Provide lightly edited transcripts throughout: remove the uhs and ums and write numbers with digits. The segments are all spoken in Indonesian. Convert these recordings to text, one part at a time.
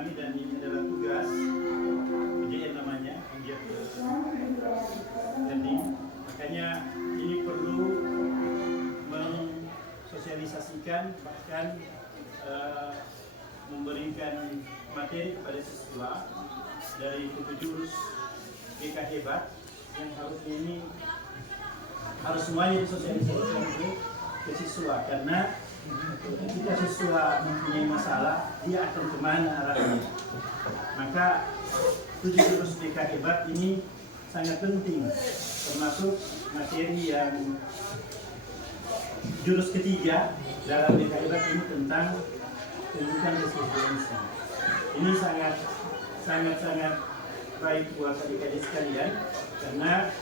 kami dan ini adalah tugas UJN namanya, ujian learning. Makanya ini perlu mensosialisasikan, bahkan memberikan materi kepada siswa dari 7 jurus GK Hebat yang harusnya ini harus semuanya disosialisasikan ke siswa, karena ketika siswa mempunyai masalah dia akan kemana arahnya. Maka 7 jurus GK Hebat ini sangat penting, termasuk materi yang jurus ketiga dalam GK Hebat ini tentang pendidikan resiliensi. Ini sangat baik buat adik-adik sekalian, karena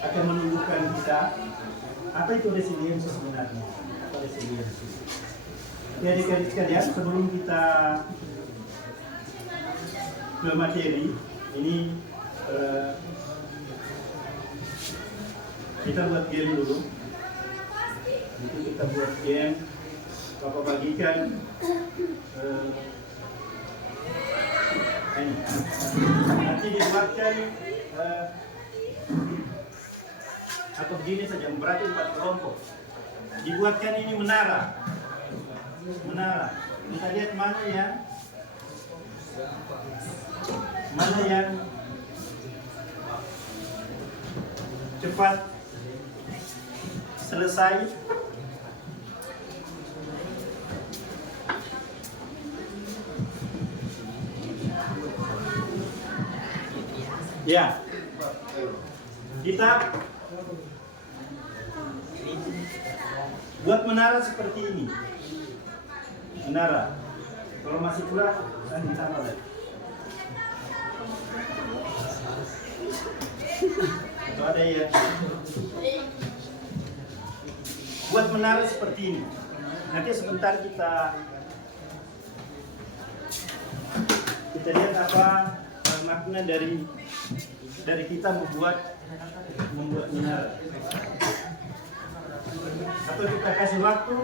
akan menunjukkan kita apa itu resiliensi sebenarnya. Apa resiliensi? Jadi adik-adik sekalian, sebelum kita ke materi ini, kita buat game dulu. Itu kita buat game. Bapak bagikan ini. Nanti dibuatkan atau begini saja, berarti 4 kelompok. Dibuatkan ini menara. Kita lihat mana yang cepat selesai. Ya, kita buat menara seperti ini. Menara. Kalau masih kurang, saya ditambah lagi. Atau ada ya. Buat menara seperti ini. Nanti sebentar kita lihat apa makna dari kita membuat menara. Atau kita kasih waktu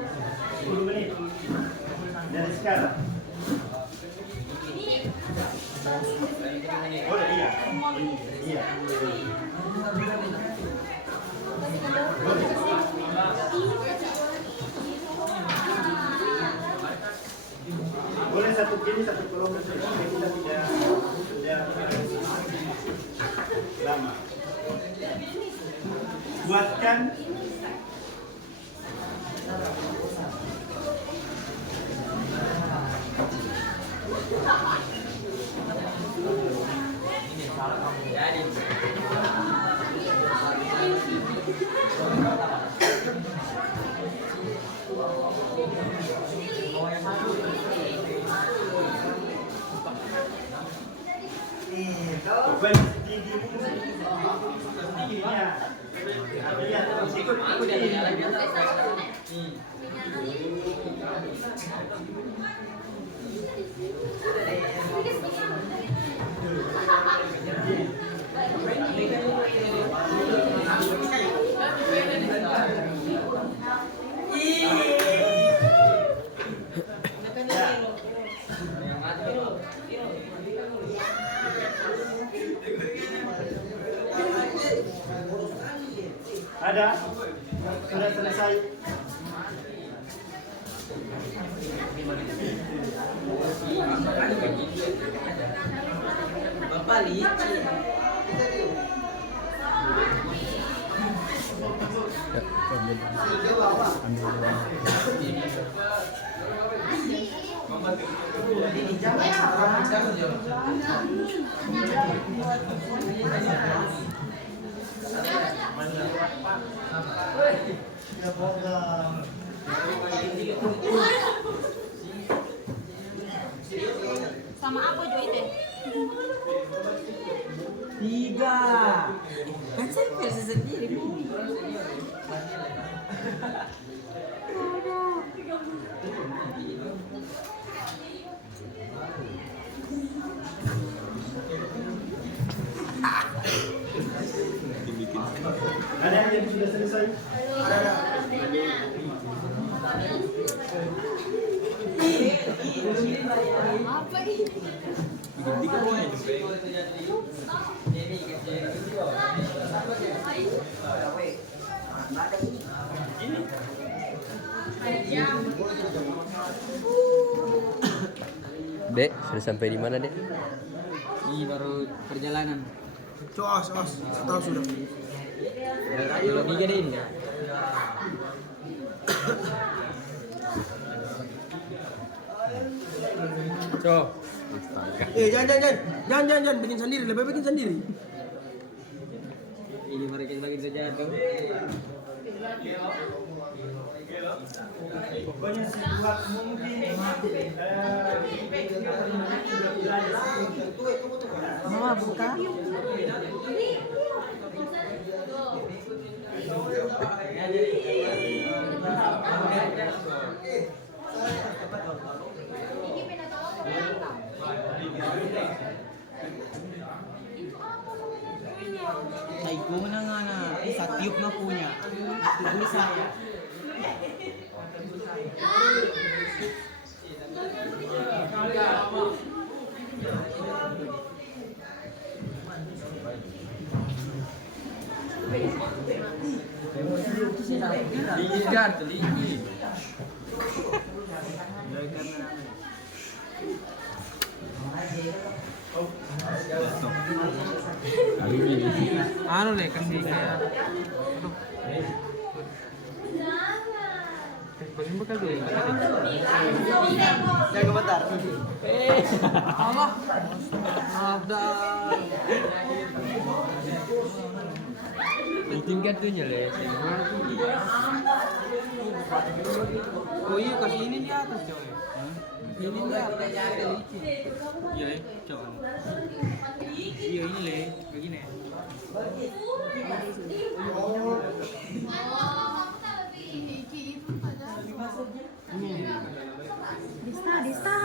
10 menit dari sekarang. Oh iya. Iya. Boleh. Boleh satu kiri, satu kelompok saja. Kita tidak lama. Buatkan ada, sudah selesai. Bapak licin. Sama apa Joyce? 3. Kan saya versi sendiri. Ada yang sudah selesai? Ada. Apa ini? Dek, sudah sampai di mana, Dek? Ini baru perjalanan. Os, tahu sudah. Belum digedein ya. Cok. Jangan bikin sendiri, lebih bikin sendiri. Ini mereka yang bagi saja tuh. Pokoknya sekuat mungkin. Mama buka. Saigo na nga na. Sa tiyok na punya. Tuloy saya. Ligar, teliti. Ano nih kasih kayak Bagaimana bakal tuh? Jaga bentar. Allah. Maaf dah. Tingkat tuh nyale. Oh iya kasih ini di atas coy. Ini di atas. Iya, coba. Iya ini le, begini. Dista.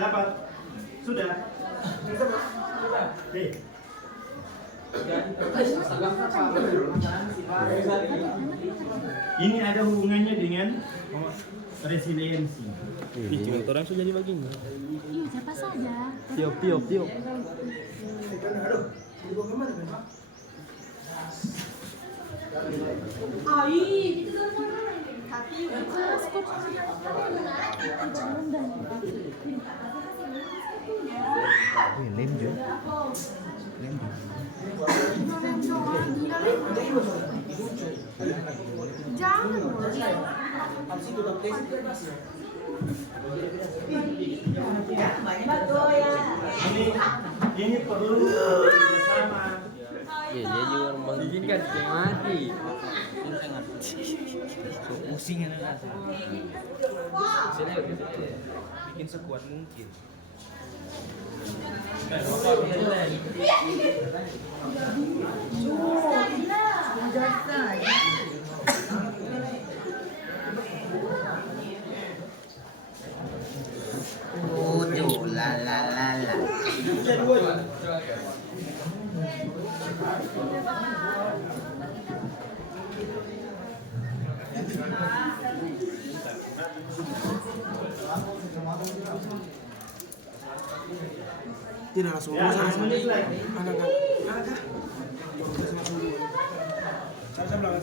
Dapat? Sudah? Oke. Ini ada hubungannya dengan resiliensi. Cuma orang sudah jadi bagian. Iya, siapa saja. Tiup. Lem juga. Ini perlu kerjasama. Iya, dia juga orang Bikin kan kayak mati. Pusing kan rasa. Bikin sekuat mungkin. Tidak langsung Ya, langsung. menit lagi. Angkat. Saya belakang.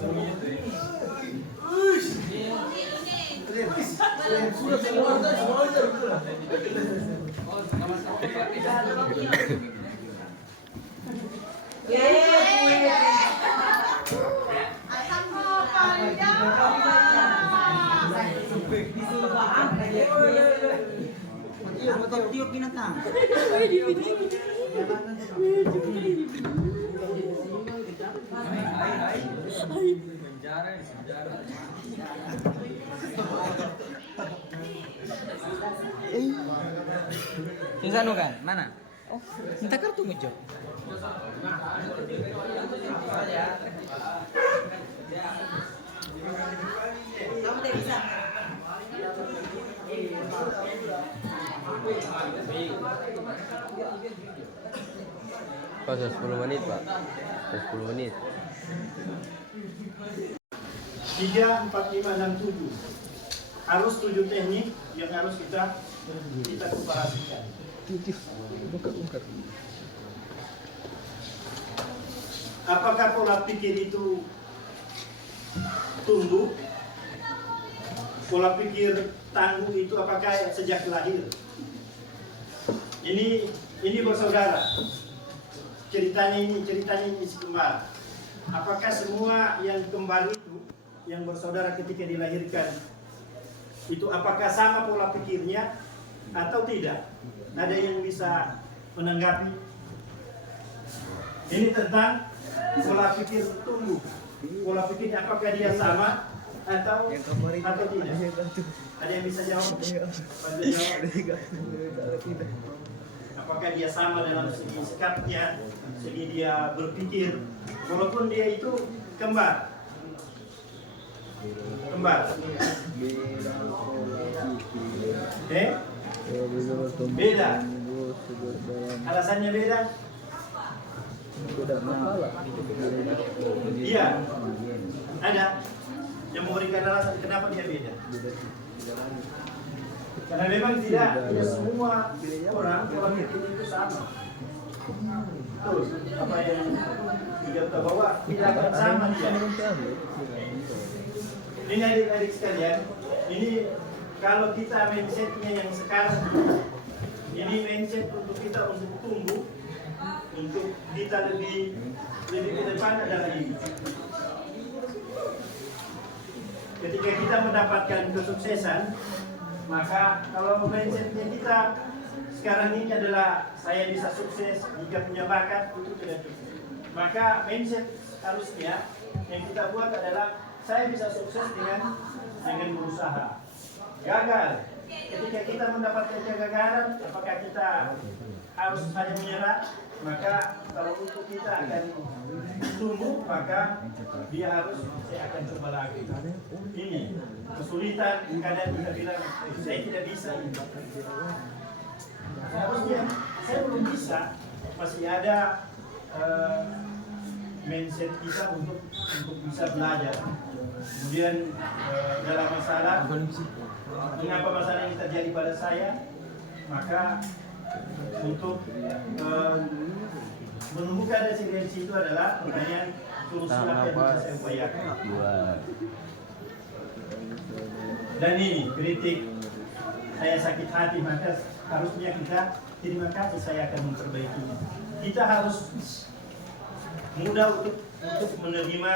Tiup binatang. Yang sana kan? Mana? Oh, minta kartu ngejo. Kamu tidak bisa. Pak, 10 menit, Pak. 10 menit. 3, 4, 5, 6, 7. harus 7 teknik yang harus kita komparasikan. Apakah pola pikir itu tumbuh? Pola pikir tangguh itu apakah sejak lahir? Ini bersaudara. Ceritanya ini si kembar. Apakah semua yang kembar itu, yang bersaudara ketika dilahirkan, itu apakah sama pola pikirnya atau tidak? Ada yang bisa menanggapi? Ini tentang pola pikir tumbuh. Pola pikirnya apakah dia sama atau tidak? Ada yang bisa jawab? Apakah dia sama dalam segi sikapnya, segi dia berpikir, walaupun dia itu kembar? Beda. Alasannya beda? Iya. Ada yang memberikan alasan kenapa dia beda? Karena memang tidak semua orang pola pikir itu sama. Betul. Apa yang kita bawa tidak akan sama dia. Ini adik-adik sekalian, ini kalau kita mindsetnya yang sekarang, ini mindset untuk kita untuk tumbuh, untuk kita lebih ke depan adalah ini. Ketika kita mendapatkan kesuksesan, maka kalau mindsetnya kita sekarang ini adalah saya bisa sukses jika punya bakat, itu tidak cukup. Maka mindset harusnya yang kita buat adalah saya bisa sukses dengan berusaha. Gagal. Ketika kita mendapatkan kegagalan, apakah kita harus hanya menyerah? Maka kalau untuk kita akan tumbuh, maka dia harus saya akan coba lagi. Ini kesulitan, kadang kita bilang saya tidak bisa. Harusnya saya belum bisa. Masih ada mindset kita untuk bisa belajar. Kemudian dalam masalah, mengapa masalah ini terjadi pada saya, maka untuk menemukan resiliensi itu adalah pertanyaan solusi apa yang bisa saya upayakan. Dan ini kritik saya sakit hati, maka harusnya kita terima kasih, saya akan memperbaikinya. Kita harus mudah untuk menerima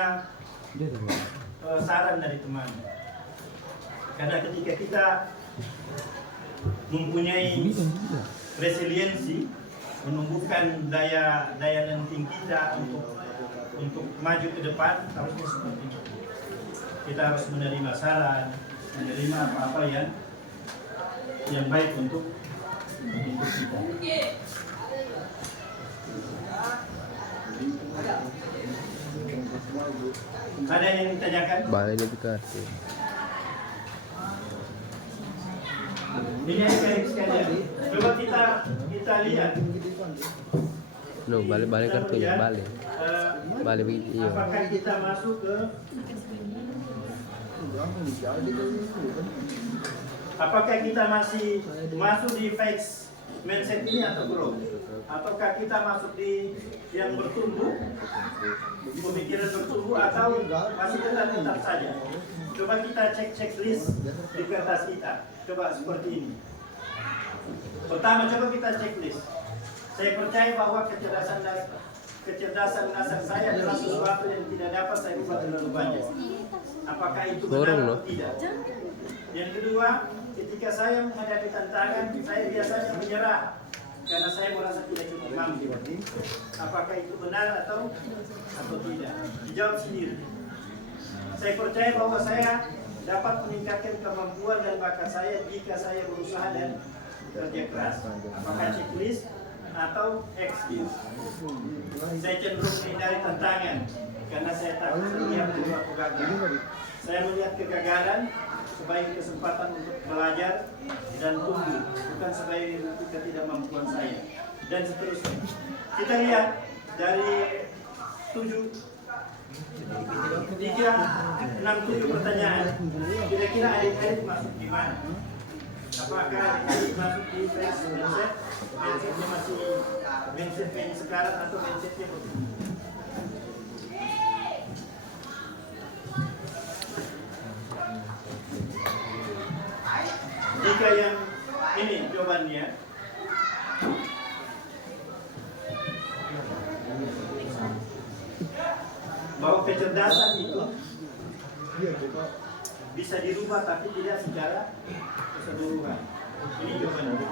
saran dari teman. Karena ketika kita mempunyai resiliensi, menumbuhkan daya lenting kita untuk maju ke depan, harusnya seperti itu. Kita harus menerima saran, menerima apa-apa yang baik untuk kita. Ada yang ditanyakan? Balik lebih ke hati. Ini adik-adik sekalian. Coba kita lihat. No, balik kartunya, balik. Balik begitu. Iya. Apakah kita masuk ke? Apakah kita masih masuk di fixed mindset ini atau belum? Ataukah kita masuk di yang bertumbuh, pemikiran bertumbuh, atau masih tetap saja? Coba kita cek checklist di kertas kita. Coba seperti ini. Pertama, coba kita checklist. Saya percaya bahwa kecerdasan dasar saya adalah sesuatu yang tidak dapat saya ubah terlalu banyak. Apakah itu benar atau tidak? Yang kedua, ketika saya menghadapi tantangan, saya biasanya menyerah karena saya merasa tidak cukup mampu. Apakah itu benar atau tidak? Dijawab sendiri. Saya percaya bahwa saya dapat meningkatkan kemampuan dan bakat saya jika saya berusaha dan kerja keras. Apakah checklist atau excuse? Saya cenderung menghindari tantangan karena saya takut melihat sebuah kegagalan. Saya melihat kegagalan sebagai kesempatan untuk belajar dan tumbuh, bukan sebagai ketidakmampuan saya, dan seterusnya. Kita lihat dari 7 3, 6, 7 pertanyaan. Kira-kira adik-adik masuk di mana? Apakah adik-adik masuk di phase mindset? Mindsetnya masih mindset yang sekarang atau mindsetnya positif? Jika yang ini jawabannya, bahwa kecerdasan itu bisa dirubah tapi tidak secara keseluruhan. Ini jawabannya.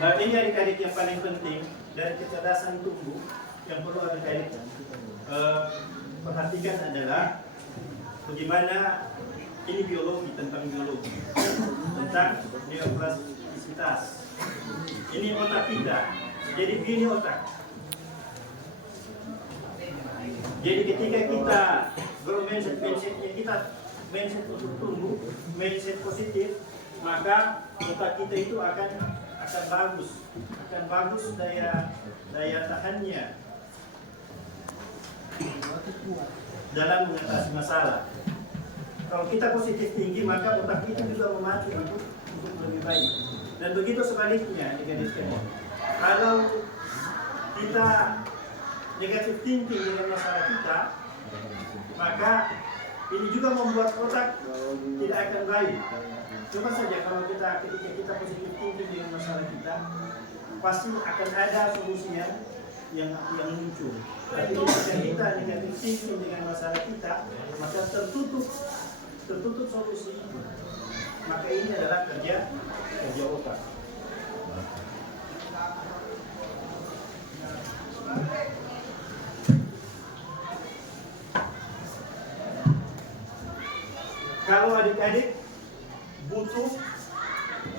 Ini adik-adik yang paling penting dari kecerdasan tumbuh yang perlu adik-adik perhatikan adalah bagaimana ini biologi, tentang neuroplastisitas. Ini otak kita. Jadi begini otak. Jadi ketika kita mindsetnya kita mindset untuk tumbuh, mindset positif, maka otak kita itu akan bagus daya tahannya dalam mengatasi masalah. Kalau kita positif tinggi, maka otak kita juga memacu untuk lebih baik. Dan begitu sebaliknya, adik-adik sekalian. Kalau kita negatif thinking dengan masalah kita, maka ini juga membuat otak tidak akan baik. Coba saja kalau ketika kita positif thinking dengan masalah kita, pasti akan ada solusinya yang muncul. Tapi jika kita negatif thinking dengan masalah kita, maka tertutup solusi. Maka ini adalah kerja otak. Kalau adik-adik butuh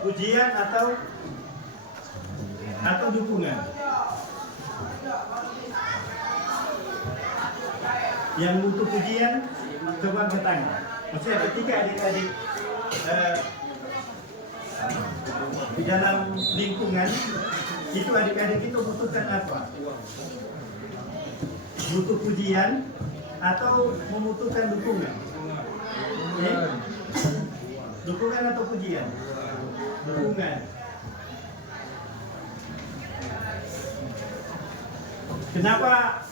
pujian atau dukungan, yang butuh pujian coba angkat tangan. Maksudnya ketika adik-adik di dalam lingkungan itu adik-adik itu butuhkan apa? Butuh pujian atau membutuhkan dukungan? Dukungan atau pujian? Dukungan. Kenapa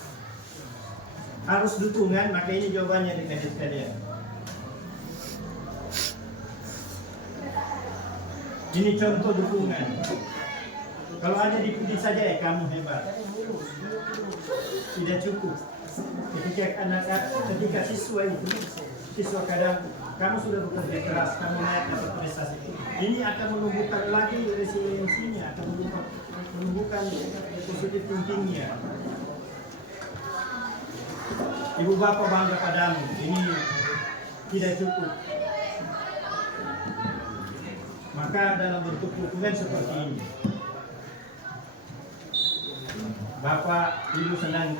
harus dukungan? Maka ini jawabannya adik-adik sekalian. Ini contoh dukungan. Kalau hanya dipuji saja kamu hebat, tidak cukup. Ketika siswa kadang kamu sudah bekerja keras, kamu naik dapat prestasi, ini akan menumbuhkan lagi resiliensinya, akan menumbuhkan positif thinkingnya. Ibu bapak bangga padamu, ini tidak cukup. Maka dalam bentuk dukungan seperti ini, bapak, ibu senang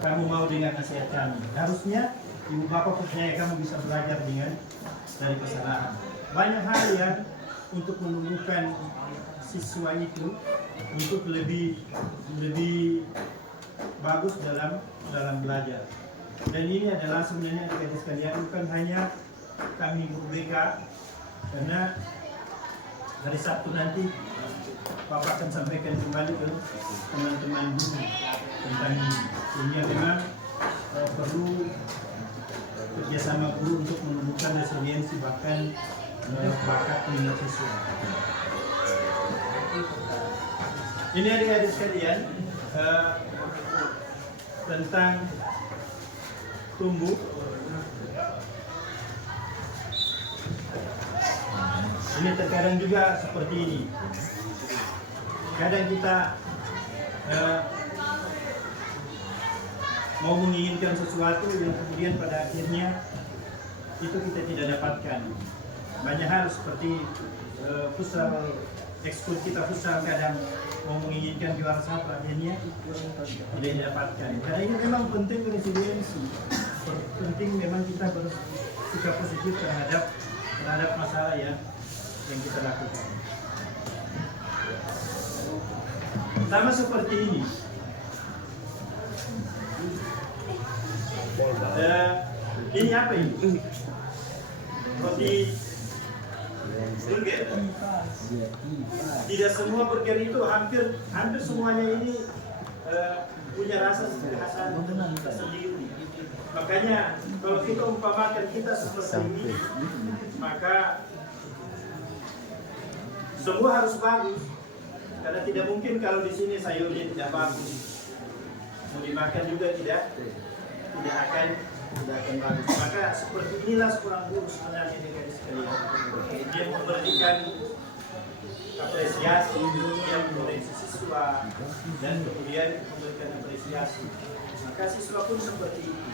kamu mau dengan nasihat kami. Harusnya ibu bapak percaya kamu bisa belajar dari kesalahan. Banyak hal yang untuk menumbuhkan siswa itu untuk lebih bagus dalam belajar. Dan ini adalah sebenarnya adik-adik sekalian bukan hanya kami guru BK, karena hari Sabtu nanti Bapak akan sampaikan kembali ke teman-teman guru tentang ini. Sehingga memang perlu kerjasama guru untuk menumbuhkan resiliensi bahkan bakat minat siswa. Ini adik-adik sekalian tentang tumbuh. Ini terkadang juga seperti ini. Kadang kita mau menginginkan sesuatu yang kemudian pada akhirnya itu kita tidak dapatkan. Banyak hal seperti futsal, ekskul kita futsal kadang mau menginginkan juara satu akhirnya tidak didapatkan. Karena ini memang penting resiliensi. Penting memang kita bersikap positif terhadap masalah yang kita lakukan. Pertama seperti ini. Ini apa ini? Roti burger. Tidak semua burger itu hampir semuanya ini punya rasa kekhasan tersendiri. Makanya kalau kita umpamakan kita seperti ini, maka semua harus bagus. Karena tidak mungkin kalau di sini sayurnya tidak bagus, mau dimakan juga tidak akan bagus. Maka seperti inilah seorang guru sebenarnya dengan sekalian. Dia memberikan apresiasi, dia mengoreksi siswa, dan kemudian memberikan apresiasi. Maka siswa pun seperti itu.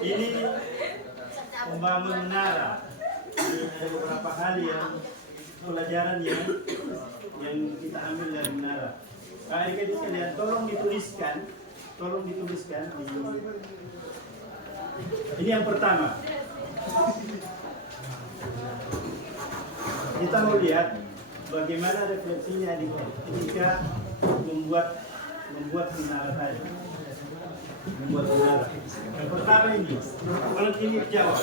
Ini membangun menara. Ini ada beberapa hal yang pelajaran yang kita ambil dari menara. Adik-adik sekalian, tolong dituliskan. Ini yang pertama. Kita mau lihat bagaimana refleksinya ketika membuat menara tadi. Membuat menara. Yang pertama ini, kalau ini Jawa.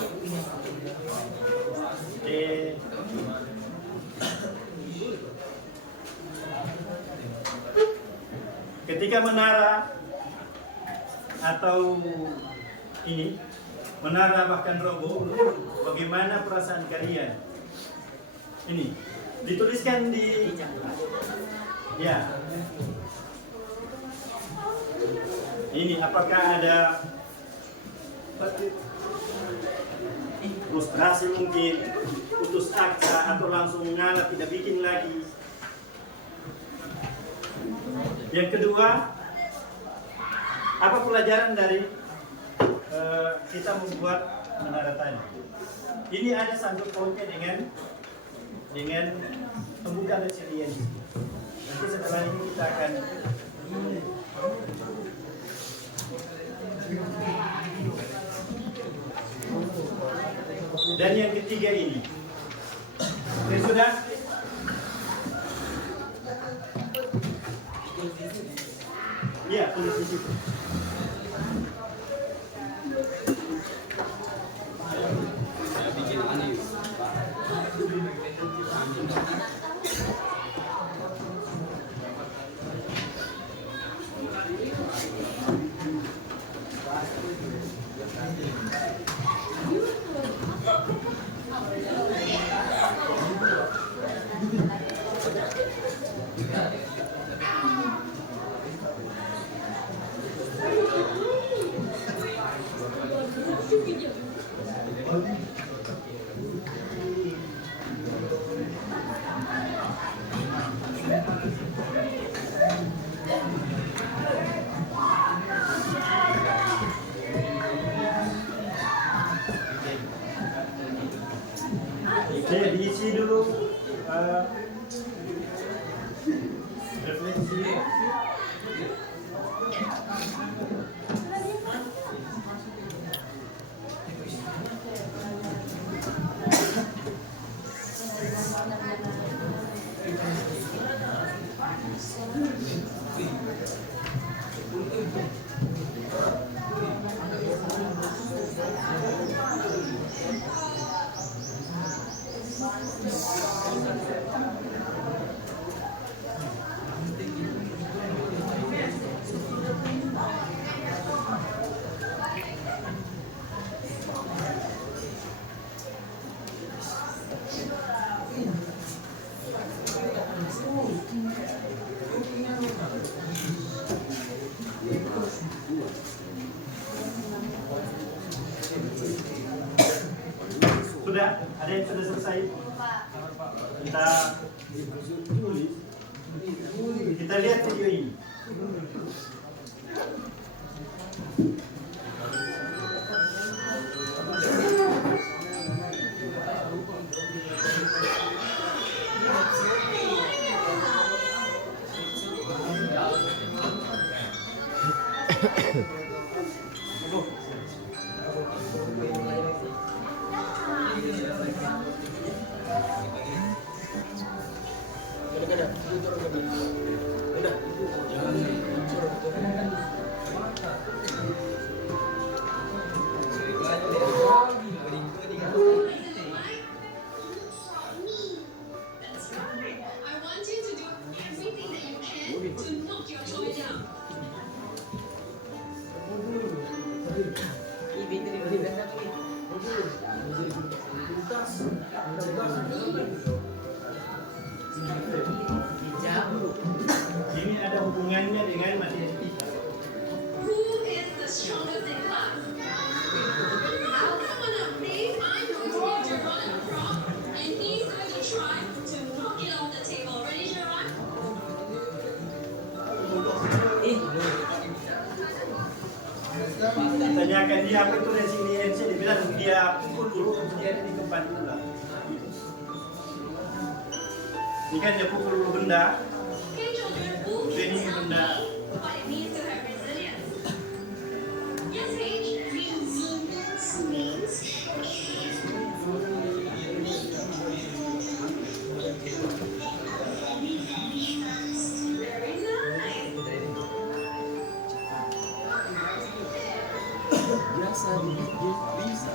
Ketika menara atau ini menara bahkan roboh, bagaimana perasaan kalian? Ini dituliskan di ya. Ini apakah ada frustrasi mungkin, putus asa atau langsung mengalah tidak bikin lagi? Yang kedua, apa pelajaran dari kita membuat menara tadi? Ini ada sangkut pautnya dengan pembukaan resiliensi. Nanti setelah ini kita akan dan yang ketiga ini. Oke, sudah? Iya, tulis di situ. Oke, diisi dulu refleksi. Sudah? Ada yang sudah selesai? Kita lihat video ini. Ini ada hubungannya dengan materi kita. Who is the strongest in class? How come on a base, I'm going to be Gerard and Rob, and he's going to try to knock it off the table. Ready, Gerard? Tanyakan dia apa itu resiliensi, dia bilang dia pukul dulu kemudian dia dikempan dulu lah. Ini kan dia pukul dulu benda, Okay, children, who ini can tell benda. me what it means to have resilience? Yes, Paige? Resilience means Very nice. Biasa dia bisa.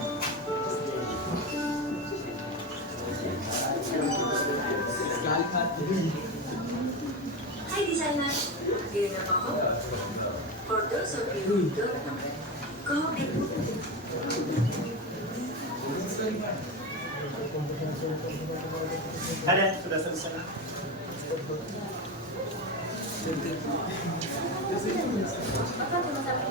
Sekali hati. Hi, designer. Do you know Kahoot? For those of you who don't know, Kahoot Ada, sudah selesai. Bapak cuma sampai